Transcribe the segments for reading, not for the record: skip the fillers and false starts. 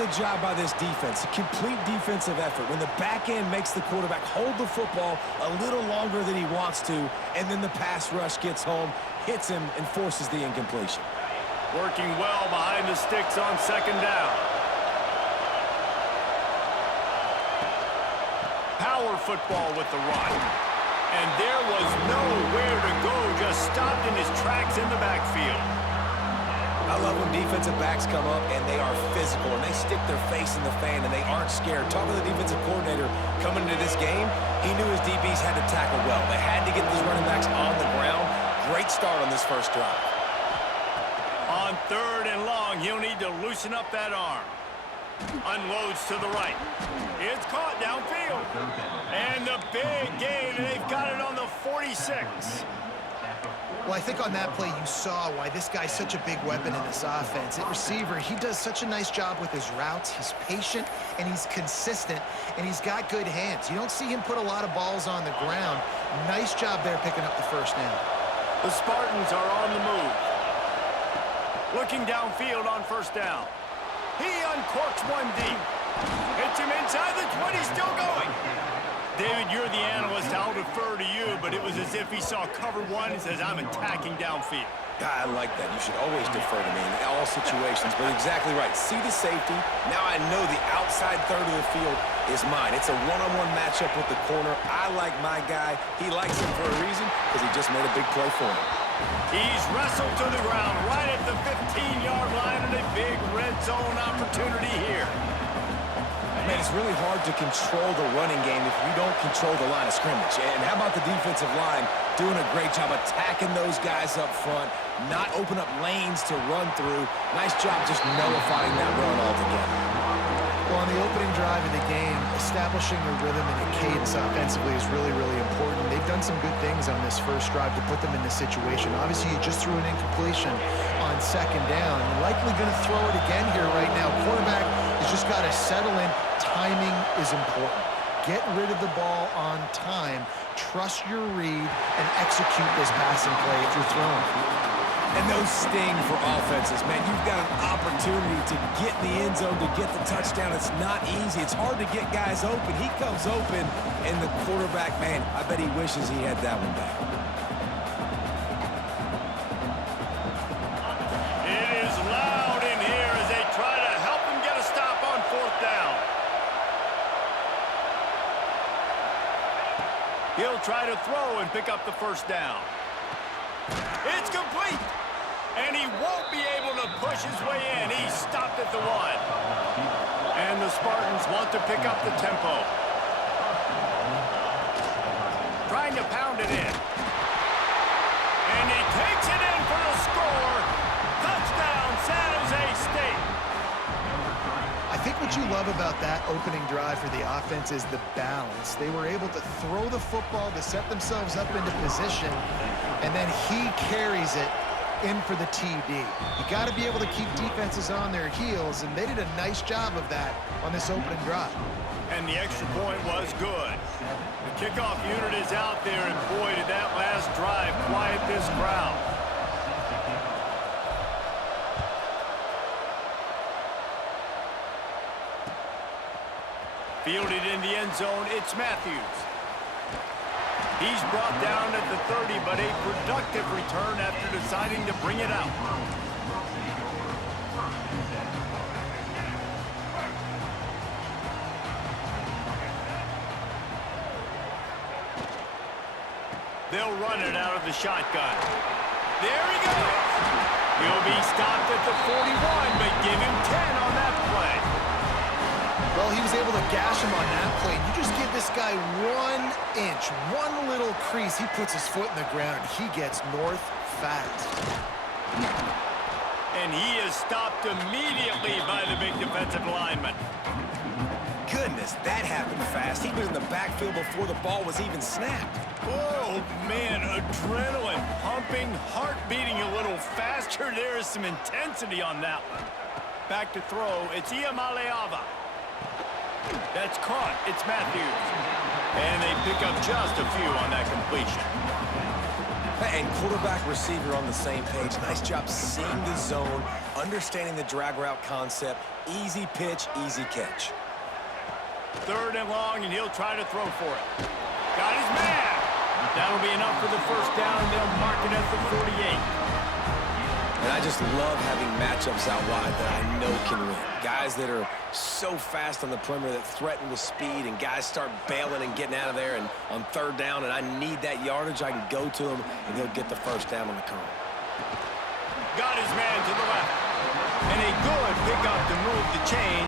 good job by this defense. A complete defensive effort. When the back end makes the quarterback hold the football a little longer than he wants to, and then the pass rush gets home, hits him, and forces the incompletion. Working well behind the sticks on second down. Power football with the run. And there was nowhere to go, just stopped in his tracks in the backfield. I love when defensive backs come up and they are physical and they stick their face in the fan and they aren't scared. Talking to the defensive coordinator coming into this game, he knew his DBs had to tackle well. They had to get these running backs on the ground. Great start on this first drive. On third and long, he'll need to loosen up that arm. Unloads to the right. It's caught downfield. And the big gain, and they've got it on the 46. Well, I think on that play you saw why this guy's such a big weapon in this offense. At receiver, he does such a nice job with his routes. He's patient, and he's consistent, and he's got good hands. You don't see him put a lot of balls on the ground. Nice job there picking up the first down. The Spartans are on the move. Looking downfield on first down. He uncorks one deep. Hits him inside the 20, still going. David, you're the analyst. I'll defer to you, but it was as if he saw cover one and says, I'm attacking downfield. I like that. You should always defer to me in all situations, but exactly right. See the safety. Now I know the outside third of the field is mine. It's a one-on-one matchup with the corner. I like my guy. He likes him for a reason because he just made a big play for him. He's wrestled to the ground right at the 15-yard line and a big red zone opportunity here. Man, it's really hard to control the running game if you don't control the line of scrimmage. And how about the defensive line doing a great job attacking those guys up front, not open up lanes to run through. Nice job just nullifying that run altogether. Well, on the opening drive of the game, establishing a rhythm and a cadence offensively is really, really important. They've done some good things on this first drive to put them in this situation. Obviously, you just threw an incompletion on second down. You're likely going to throw it again here right now. Quarterback has just got to settle in. Timing is important. Get rid of the ball on time. Trust your read and execute this passing play if you're throwing. And those sting for offenses, man. You've got an opportunity to get in the end zone, to get the touchdown. It's not easy. It's hard to get guys open. He comes open, and the quarterback, man, I bet he wishes he had that one back. It is loud in here as they try to help him get a stop on fourth down. He'll try to throw and pick up the first down. It's complete. And he won't be able to push his way in. He's stopped at the 1. And the Spartans want to pick up the tempo. Trying to pound it in. And he takes it in for the score. Touchdown, San Jose State. I think what you love about that opening drive for the offense is the balance. They were able to throw the football to set themselves up into position, and then he carries it in for the TD. You got to be able to keep defenses on their heels, and they did a nice job of that on this opening drive. And the extra point was good. The kickoff unit is out there, and boy, did that last drive quiet this crowd. Fielded in the end zone, it's Matthews. He's brought down at the 30, but a productive return after deciding to bring it out. They'll run it out of the shotgun. There he goes. He'll be stopped at the 41, but give him 10 on that play. Well, he was able to gash him on that play. You just give this guy 1 inch, one little crease. He puts his foot in the ground, and he gets north fast. And he is stopped immediately by the big defensive lineman. Goodness, that happened fast. He was in the backfield before the ball was even snapped. Oh, man, adrenaline pumping, heart beating a little faster. There is some intensity on that one. Back to throw, it's Iamaleava. That's caught. It's Matthews. And they pick up just a few on that completion. And quarterback receiver on the same page. Nice job seeing the zone, understanding the drag route concept. Easy pitch, easy catch. 3rd and long, and he'll try to throw for it. Got his man. That'll be enough for the first down, and they'll mark it at the 48. And I just love having matchups out wide that I know can win. Guys that are so fast on the perimeter that threaten with speed, and guys start bailing and getting out of there. And on 3rd down, and I need that yardage, I can go to him, and he'll get the first down on the curve. Got his man to the left. And a good pickup to move the chain.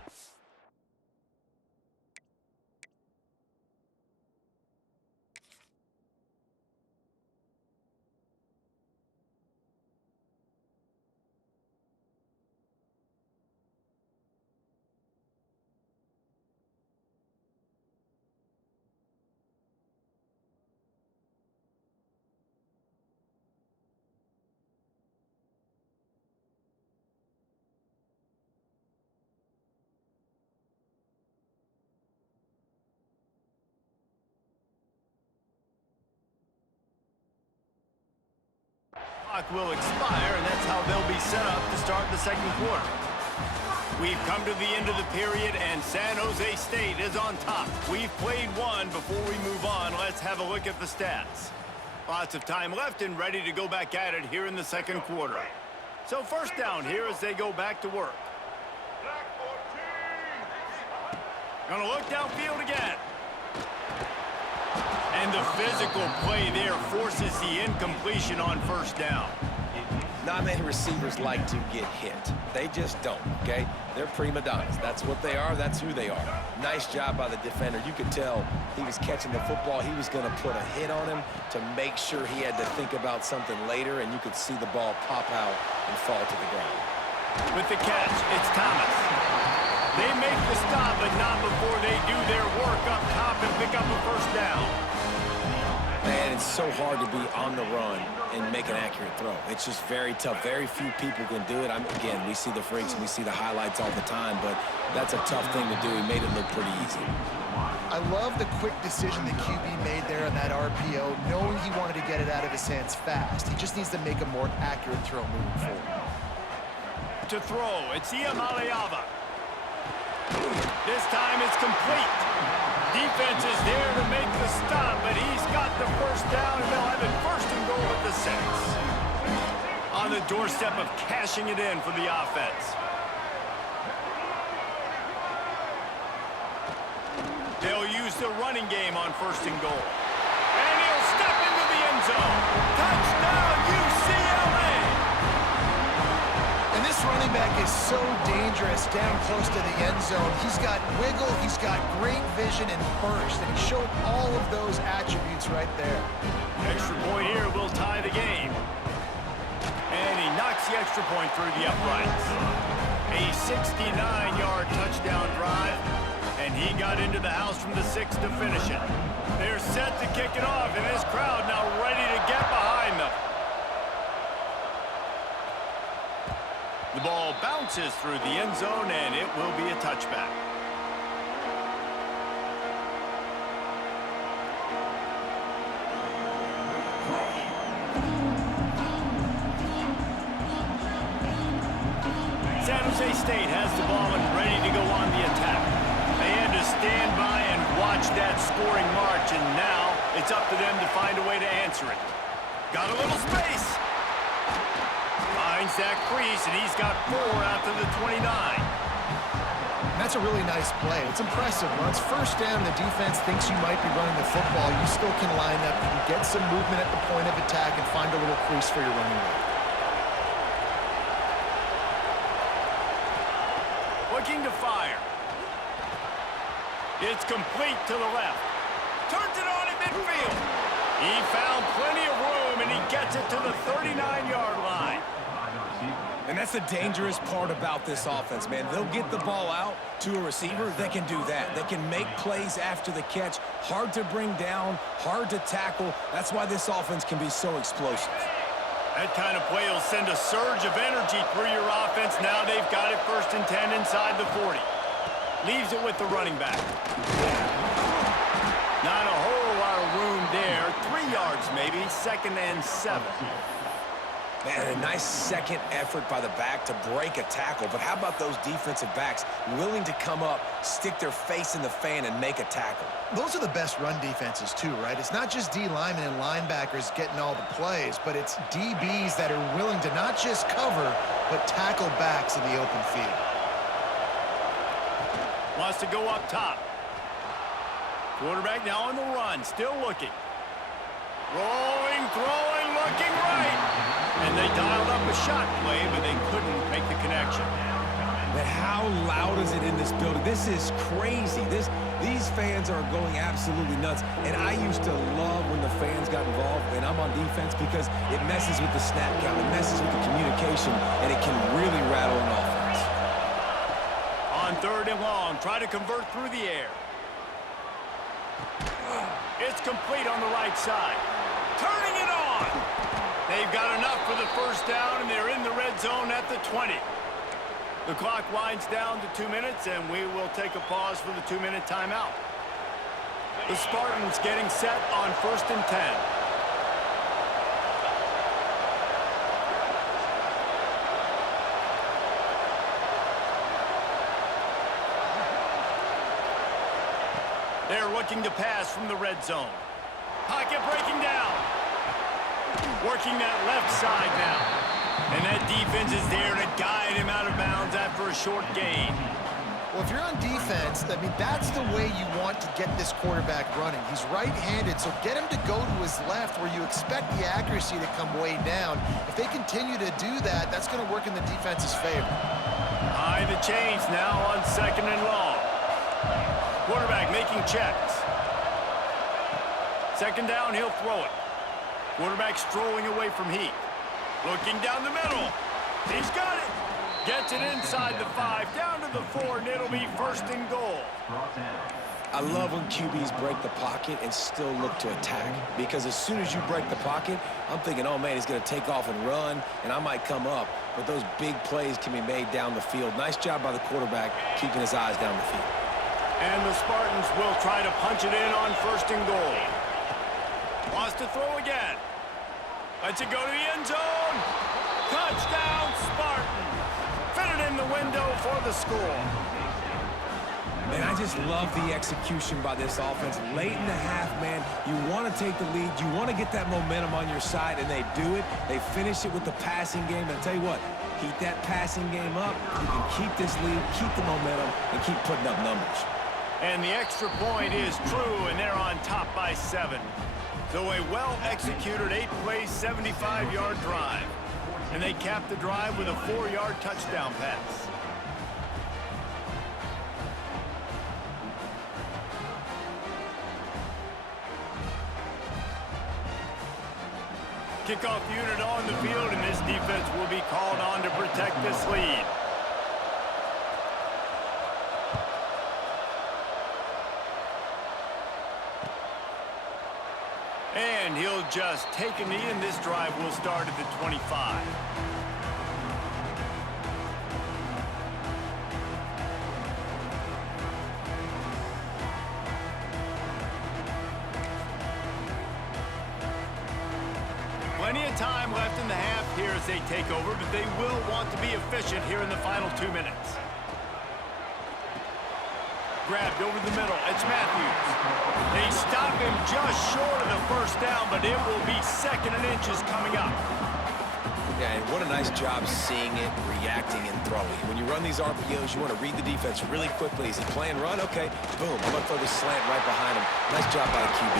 Clock will expire, and that's how they'll be set up to start the 2nd quarter. We've come to the end of the period, and San Jose State is on top. We've played one. Before we move on, let's have a look at the stats. Lots of time left and ready to go back at it here in the 2nd quarter. So first down here as they go back to work. Gonna look downfield again. And the physical play there forces the incompletion on 1st down. Not many receivers like to get hit. They just don't, okay? They're prima donnas. That's what they are. That's who they are. Nice job by the defender. You could tell he was catching the football. He was going to put a hit on him to make sure he had to think about something later, and you could see the ball pop out and fall to the ground. With the catch, it's Thomas. They make the stop, but not before they do their work up top and pick up a first down. Man, it's so hard to be on the run and make an accurate throw. It's just very tough. Very few people can do it. Again, we see the freaks and we see the highlights all the time, but that's a tough thing to do. He made it look pretty easy. I love the quick decision the QB made there on that RPO, knowing he wanted to get it out of his hands fast. He just needs to make a more accurate throw moving forward. To throw, it's Iamaleava. This time it's complete. Defense is there to make the stop, but he's got the first down, and they'll have it 1st and goal at the 6. On the doorstep of cashing it in for the offense. They'll use the running game on 1st and goal. And he'll step into the end zone. Touchdown, UCLA! And this running back is so dangerous down close to the end zone. He's got wiggle, he's got great vision and burst, and he showed all of those attributes right there. Extra point here will tie the game. And he knocks the extra point through the uprights. A 69-yard touchdown drive, and he got into the house from the 6 to finish it. They're set to kick it off, and this crowd now ready to get behind them. The ball bounces through the end zone, and it will be a touchback. San Jose State has the ball and ready to go on the attack. They had to stand by and watch that scoring march, and now it's up to them to find a way to answer it. Got a little space. Finds that crease, and he's got 4 out to the 29. And that's a really nice play. It's impressive. When it's 1st down, the defense thinks you might be running the football. You still can line up, you can get some movement at the point of attack and find a little crease for your running back. Looking to fire. It's complete to the left. Turns it on in midfield. He found plenty of room, and he gets it to the 39-yard line. And that's the dangerous part about this offense, man. They'll get the ball out to a receiver. They can do that. They can make plays after the catch. Hard to bring down, hard to tackle. That's why this offense can be so explosive. That kind of play will send a surge of energy through your offense. Now they've got it 1st and 10 inside the 40. Leaves it with the running back. Not a whole lot of room there. 3 yards maybe, 2nd and 7. Man, a nice second effort by the back to break a tackle. But how about those defensive backs willing to come up, stick their face in the fan, and make a tackle? Those are the best run defenses too, right? It's not just D linemen and linebackers getting all the plays, but it's DBs that are willing to not just cover, but tackle backs in the open field. Wants to go up top. Quarterback now on the run, still looking. Rolling, throwing, looking right. And they dialed up a shot play, but they couldn't make the connection. But how loud is it in this building? This is crazy. These fans are going absolutely nuts. And I used to love when the fans got involved, and I'm on defense, because it messes with the snap count, it messes with the communication, and it can really rattle an offense. On 3rd and long, try to convert through the air. It's complete on the right side. Turning it on. They've got enough for the 1st down, and they're in the red zone at the 20. The clock winds down to 2 minutes, and we will take a pause for the 2-minute timeout. The Spartans getting set on 1st and 10. They're looking to pass from the red zone. Pocket breaking down. Working that left side now. And that defense is there to guide him out of bounds after a short gain. Well, if you're on defense, I mean, that's the way you want to get this quarterback running. He's right-handed, so get him to go to his left where you expect the accuracy to come way down. If they continue to do that, that's going to work in the defense's favor. High the chains now on 2nd and long. Quarterback making checks. 2nd down, he'll throw it. Quarterback strolling away from Heath. Looking down the middle. He's got it. Gets it inside the 5, down to the 4, and it'll be 1st and goal. I love when QBs break the pocket and still look to attack. Because as soon as you break the pocket, I'm thinking, oh, man, he's going to take off and run, and I might come up. But those big plays can be made down the field. Nice job by the quarterback keeping his eyes down the field. And the Spartans will try to punch it in on 1st and goal. Wants to throw again. Lets it go to the end zone. Touchdown, Spartan. Fit it in the window for the score. Man, I just love the execution by this offense. Late in the half, man, you want to take the lead. You want to get that momentum on your side, and they do it. They finish it with the passing game. And I'll tell you what, keep that passing game up. You can keep this lead, keep the momentum, and keep putting up numbers. And the extra point is true, and they're on top by 7. So a well-executed 8-play, 75-yard drive. And they cap the drive with a 4-yard touchdown pass. Kickoff unit on the field, and this defense will be called on to protect this lead. And he'll just take a knee, and this drive will start at the 25. Plenty of time left in the half here as they take over, but they will want to be efficient here in the final 2 minutes. Grabbed over the middle. It's Matthews. They stop him just short of the 1st down, but it will be 2nd and inches coming up. Yeah, and what a nice job seeing it, reacting, and throwing. When you run these RPOs, you want to read the defense really quickly. Is he playing run? Okay, boom. I'm going to throw this slant right behind him. Nice job by the QB.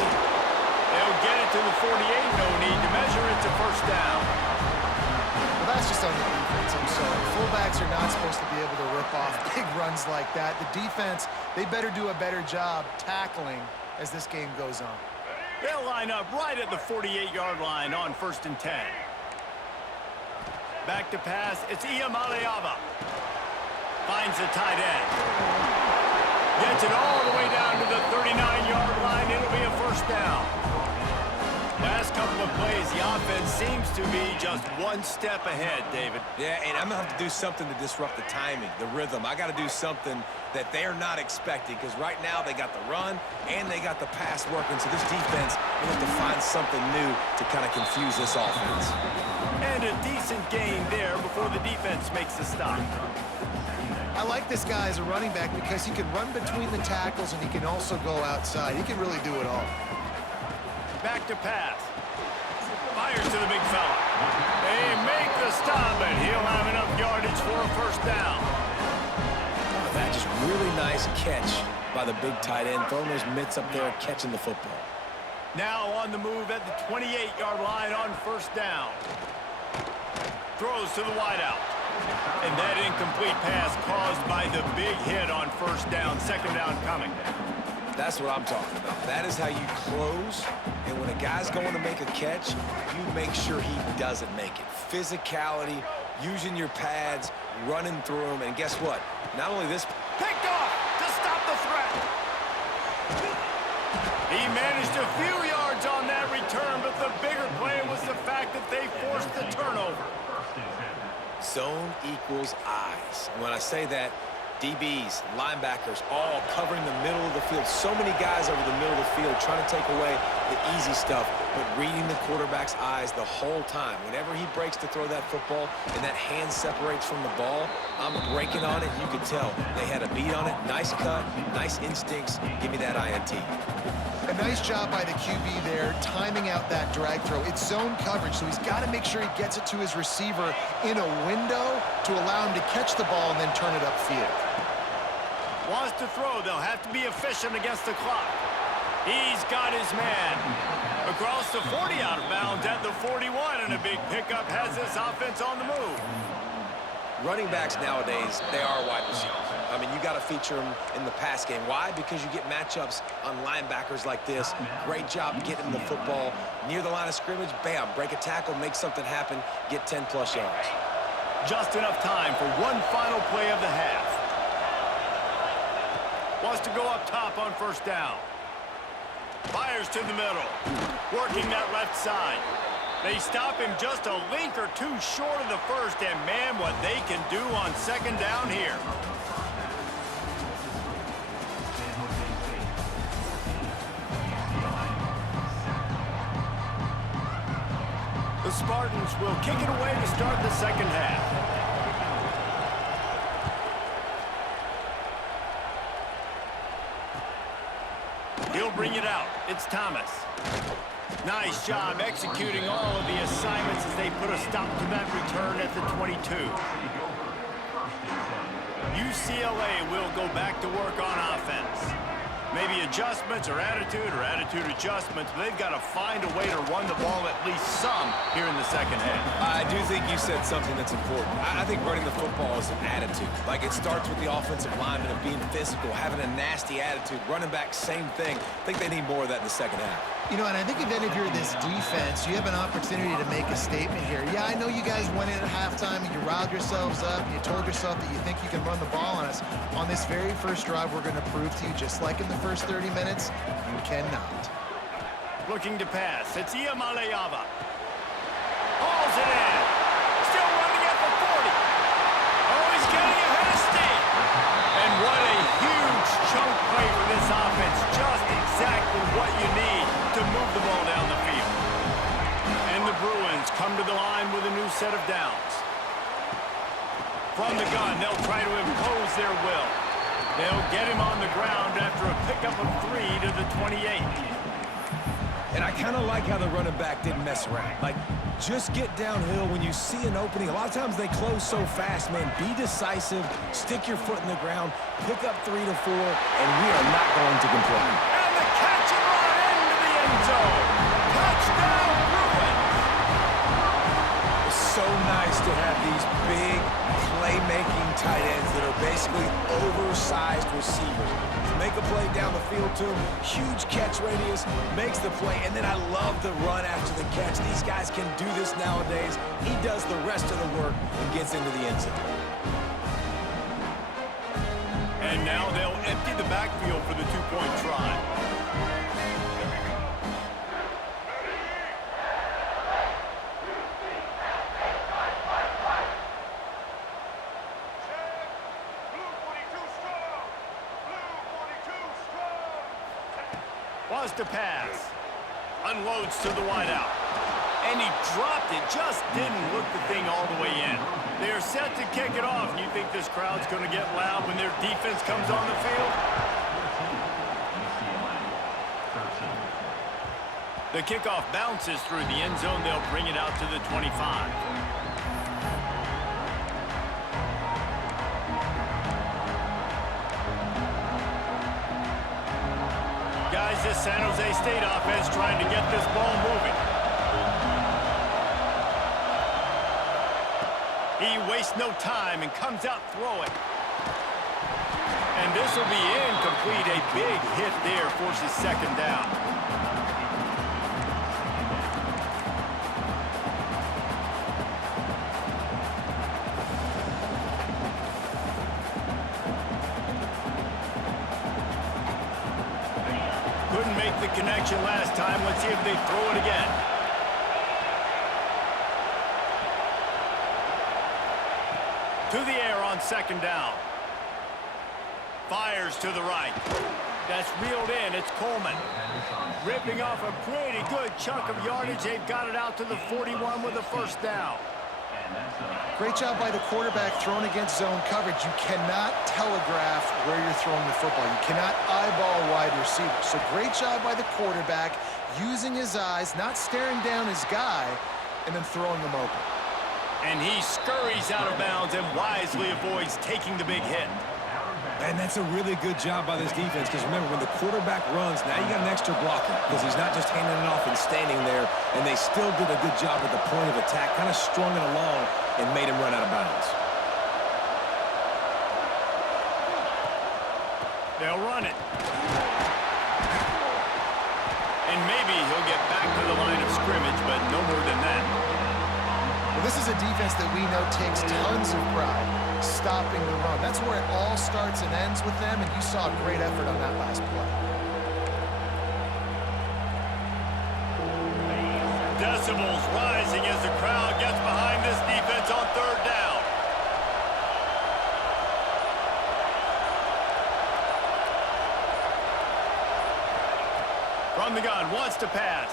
They'll get it to the 48. No need to measure it to 1st down. Well, that's just on the defense, I'm sorry. Fullbacks are not supposed to be able to rip off big runs like that. The defense, they better do a better job tackling as this game goes on. They'll line up right at the 48-yard line on 1st and 10. Back to pass, it's Iamaleava. Finds the tight end. Gets it all the way down to the 39-yard line. It'll be a 1st down. Last last couple of plays, the offense seems to be just one step ahead, David. Yeah, and I'm going to have to do something to disrupt the timing, the rhythm. I got to do something that they're not expecting, because right now they got the run and they got the pass working. So this defense will have to find something new to kind of confuse this offense. And a decent gain there before the defense makes the stop. I like this guy as a running back because he can run between the tackles and he can also go outside. He can really do it all. Back to pass. Fires to the big fella. They make the stop, and he'll have enough yardage for a first down. Oh, that just really nice catch by the big tight end, throwing those mitts up there, catching the football. Now on the move at the 28-yard line on first down. Throws to the wideout. And that incomplete pass caused by the big hit on first down, second down coming. That's what I'm talking about. That is how you close. And when a guy's going to make a catch, you make sure he doesn't make it. Physicality, using your pads, running through them. And guess what? Not only this. Picked off to stop the threat. He managed a few yards on that return, but the bigger play was the fact that they forced the turnover. Zone equals eyes. And when I say that, DBs, linebackers, all covering the middle of the field. So many guys over the middle of the field trying to take away the easy stuff, but reading the quarterback's eyes the whole time. Whenever he breaks to throw that football and that hand separates from the ball, I'm breaking on it. You could tell they had a beat on it. Nice cut, nice instincts. Give me that INT. A nice job by the QB there, timing out that drag throw. It's zone coverage, so he's got to make sure he gets it to his receiver in a window to allow him to catch the ball and then turn it upfield. Wants to throw. They'll have to be efficient against the clock. He's got his man. Across the 40 out of bounds at the 41, and a big pickup has this offense on the move. Running backs nowadays, they are wide receivers. I mean, you got to feature them in the pass game. Why? Because you get matchups on linebackers like this. Great job getting the football near the line of scrimmage. Bam, break a tackle, make something happen, get 10-plus yards. Just enough time for one final play of the half. Wants to go up top on first down. Fires to the middle. Working that left side. They stop him just a link or two short of the first, and man, what they can do on second down here. The Spartans will kick it away to start the second half. He'll bring it out. It's Thomas. Nice job executing all of the assignments as they put a stop to that return at the 22. UCLA will go back to work on offense. Maybe adjustments or attitude adjustments, but they've got to find a way to run the ball at least some here in the second half. I do think you said something that's important. I think running the football is an attitude. Like, it starts with the offensive lineman of being physical, having a nasty attitude. Running back, same thing. I think they need more of that in the second half. You know, and I think even if you're this defense, you have an opportunity to make a statement here. Yeah, I know you guys went in at halftime and you riled yourselves up and you told yourself that you think you can run the ball on us. On this very first drive, we're going to prove to you, just like in the first 30 minutes, you cannot. Looking to pass. It's Iamaleava. Hauls it in. Still running at the 40. Oh, he's getting ahead of steam. And what a huge chunk play for this offense. Just exactly what you need to move the ball down the field. And the Bruins come to the line with a new set of downs. From the gun, they'll try to impose their will. They'll get him on the ground after a pickup of 3 to the 28. And I kind of like how the running back didn't mess around. Like, just get downhill when you see an opening. A lot of times they close so fast, man. Be decisive, stick your foot in the ground, pick up 3 to 4, and we are not going to complain. And the catch and run into the end zone. Touchdown, Bruins! It's so nice to have these big playmaking tight ends that are basically oversized receivers. Make a play down the field to him, huge catch radius, makes the play, and then I love the run after the catch. These guys can do this nowadays. He does the rest of the work and gets into the end zone. And now they'll empty the backfield for the two-point try. Wants to pass. Unloads to the wideout. And he dropped it. Just didn't look the thing all the way in. They're set to kick it off. And you think this crowd's going to get loud when their defense comes on the field? The kickoff bounces through the end zone. They'll bring it out to the 25. Guys, this San Jose State offense trying to get this ball moving. He wastes no time and comes out throwing. And this will be incomplete. A big hit there forces second down. Couldn't make the connection last time. Let's see if they throw it again. To the air on second down. Fires to the right. That's reeled in. It's Coleman. Ripping off a pretty good chunk of yardage. They've got it out to the 41 with a first down. Great job by the quarterback throwing against zone coverage. You cannot telegraph where you're throwing the football. You cannot eyeball wide receiver. So great job by the quarterback using his eyes, not staring down his guy, and then throwing him open. And he scurries out of bounds and wisely avoids taking the big hit. And that's a really good job by this defense, because remember, when the quarterback runs, now you got an extra blocker, because he's not just handing it off and standing there, and they still did a good job at the point of attack, kind of strung it along and made him run out of bounds. They'll run it. And maybe he'll get back to the line of scrimmage, but no more than that. Well, this is a defense that we know takes tons of pride stopping the run. That's where it all starts and ends with them, and you saw a great effort on that last play. Decibels rising as the crowd gets behind this defense on third down. From the gun, wants to pass.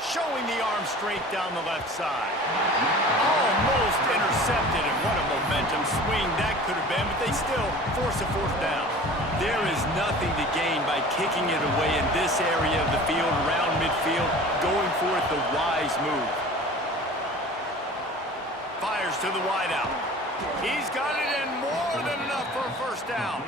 Showing the arm straight down the left side. Almost intercepted, and what a momentum swing that could have been, but they still force a fourth down. There is nothing to gain by kicking it away in this area of the field, around midfield, going for it the wise move. Fires to the wideout. He's got it in, more than enough for a first down.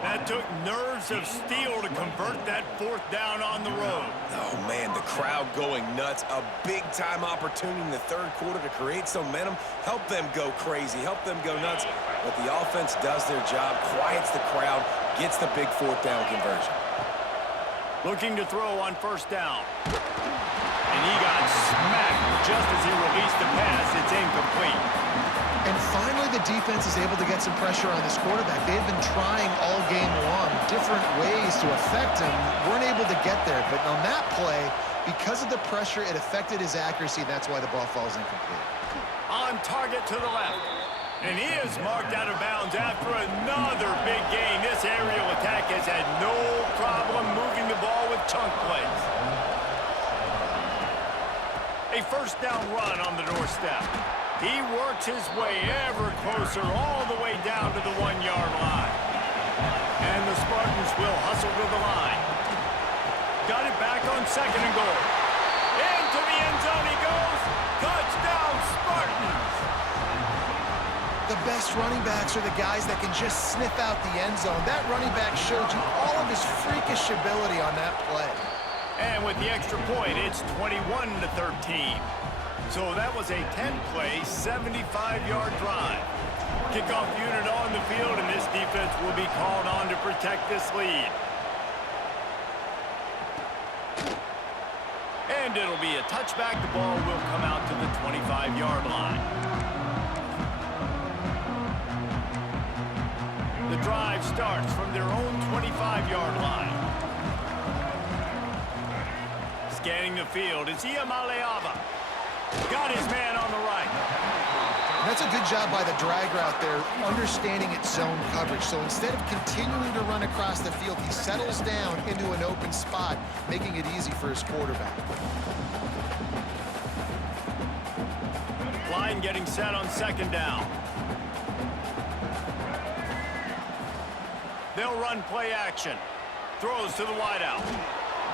That took nerves of steel to convert that fourth down on the road. Oh, man, the crowd going nuts. A big-time opportunity in the third quarter to create some momentum, help them go crazy, help them go nuts. But the offense does their job, quiets the crowd, gets the big fourth down conversion. Looking to throw on first down. And he got smacked just as he released the pass. It's incomplete. And finally, the defense is able to get some pressure on this quarterback. They've been trying all game long different ways to affect him. Weren't able to get there. But on that play, because of the pressure, it affected his accuracy. That's why the ball falls incomplete. On target to the left. And he is marked out of bounds after another big gain. This aerial attack has had no problem moving the ball with chunk plays. A first down run on the doorstep. He works his way ever closer all the way down to the 1-yard line. And the Spartans will hustle to the line. Got it back on second and goal. Into the end zone he goes. Touchdown, Spartans! The best running backs are the guys that can just sniff out the end zone. That running back showed you all of his freakish ability on that play. And with the extra point, it's 21-13. So that was a 10-play, 75-yard drive. Kickoff unit on the field, and this defense will be called on to protect this lead. And it'll be a touchback. The ball will come out to the 25-yard line. The drive starts from their own 25-yard line. Scanning the field is Iamaleava. Got his man on the right. That's a good job by the drag route there, understanding its zone coverage. So instead of continuing to run across the field, he settles down into an open spot, making it easy for his quarterback. Line getting set on second down. They'll run play action. Throws to the wideout.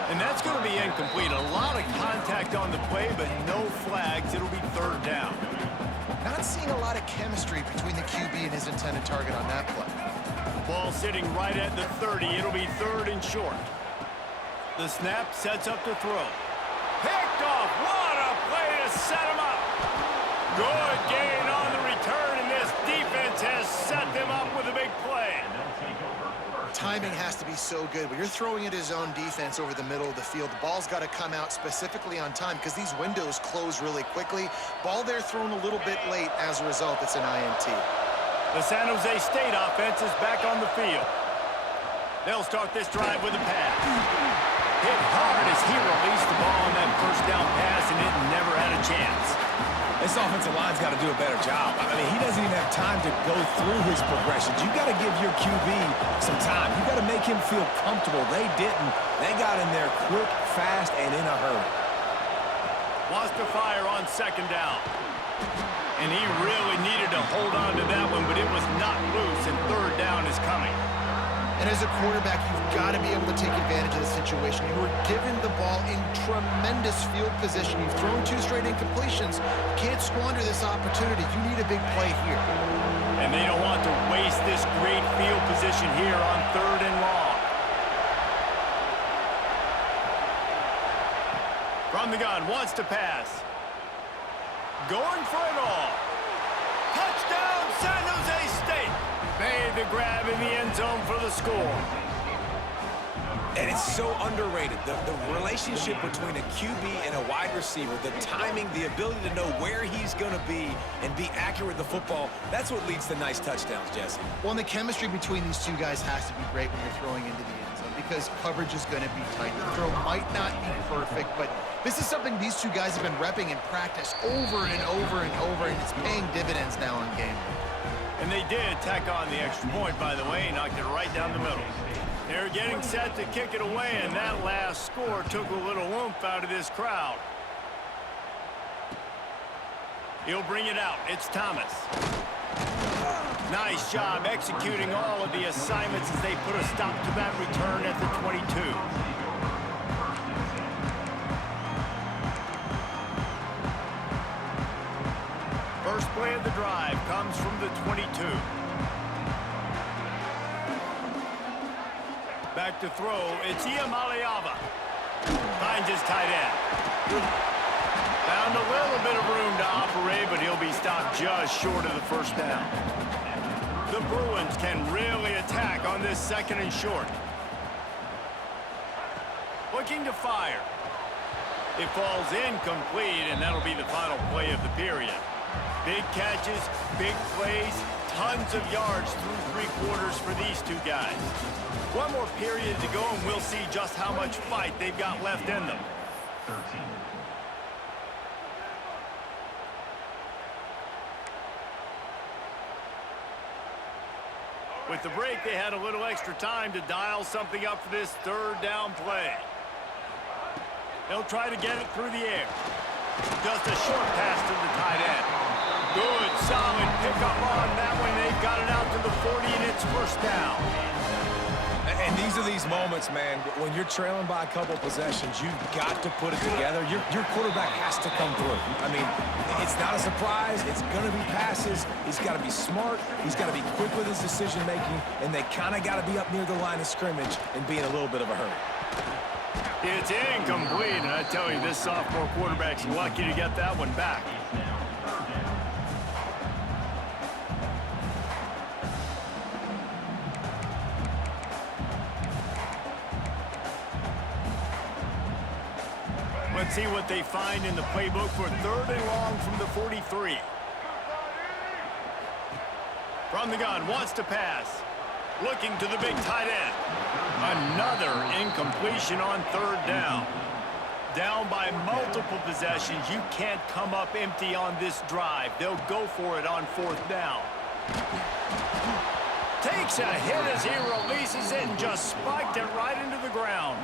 And that's going to be incomplete. A lot of contact on the play, but no flags. It'll be third down. Not seeing a lot of chemistry between the QB and his intended target on that play. Ball sitting right at the 30. It'll be third and short. The snap sets up to throw. Picked off. What a play to set him up. Good gain on the return, and this defense has set them up with a big play. Timing has to be so good. When you're throwing at his own defense over the middle of the field, the ball's got to come out specifically on time because these windows close really quickly. Ball there thrown a little bit late. As a result, it's an INT. The San Jose State offense is back on the field. They'll start this drive with a pass. Hit hard as he released the ball on that first down pass, and it never had a chance. This offensive line's got to do a better job. I mean, he doesn't even have time to go through his progressions. You got to give your QB some time. You got to make him feel comfortable. They didn't. They got in there quick, fast, and in a hurry. Wants to fire on second down. And he really needed to hold on to that one, but it was not loose, and third down is coming. And as a quarterback, you've got to be able to take advantage of the situation. You were given the ball in tremendous field position. You've thrown 2 straight incompletions. You can't squander this opportunity. You need a big play here. And they don't want to waste this great field position here on third and long. From the gun, wants to pass. Going for it all. Touchdown, San Jose State. Made the grab in the end zone for the score. And it's so underrated. The relationship between a QB and a wide receiver, the timing, the ability to know where he's going to be and be accurate with the football, that's what leads to nice touchdowns, Jesse. Well, and the chemistry between these two guys has to be great when you're throwing into the end zone because coverage is going to be tight. The throw might not be perfect, but this is something these two guys have been repping in practice over and over and over, and it's paying dividends now on game day. And they did tack on the extra point, by the way, knocked it right down the middle. They're getting set to kick it away, and that last score took a little oomph out of this crowd. He'll bring it out. It's Thomas. Nice job executing all of the assignments as they put a stop to that return at the 22. First play of the drive comes from the 22. Back to throw, it's Iamaleava. Finds his tight end. Found a little bit of room to operate, but he'll be stopped just short of the first down. The Bruins can really attack on this second and short. Looking to fire. It falls incomplete, and that'll be the final play of the period. Big catches, big plays, tons of yards through 3 quarters for these two guys. One more period to go, and we'll see just how much fight they've got left in them. 13. With the break, they had a little extra time to dial something up for this third down play. They'll try to get it through the air. Just a short pass to the tight end. Good, solid pickup on that one. They've got it out to the 40, and it's first down. And these are these moments, man, when you're trailing by a couple possessions, you've got to put it together. Your quarterback has to come through. I mean, it's not a surprise. It's going to be passes. He's got to be smart. He's got to be quick with his decision-making, and they kind of got to be up near the line of scrimmage and be in a little bit of a hurry. It's incomplete, and I tell you, this sophomore quarterback's lucky to get that one back. Let's see what they find in the playbook for third and long from the 43. From the gun, wants to pass. Looking to the big tight end. Another incompletion on third down. Down by multiple possessions, you can't come up empty on this drive. They'll go for it on 4th down. Takes a hit as he releases it and just spiked it right into the ground.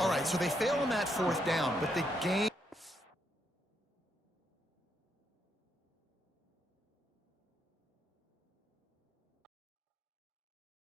All right, so they fail on that 4th down, but the game...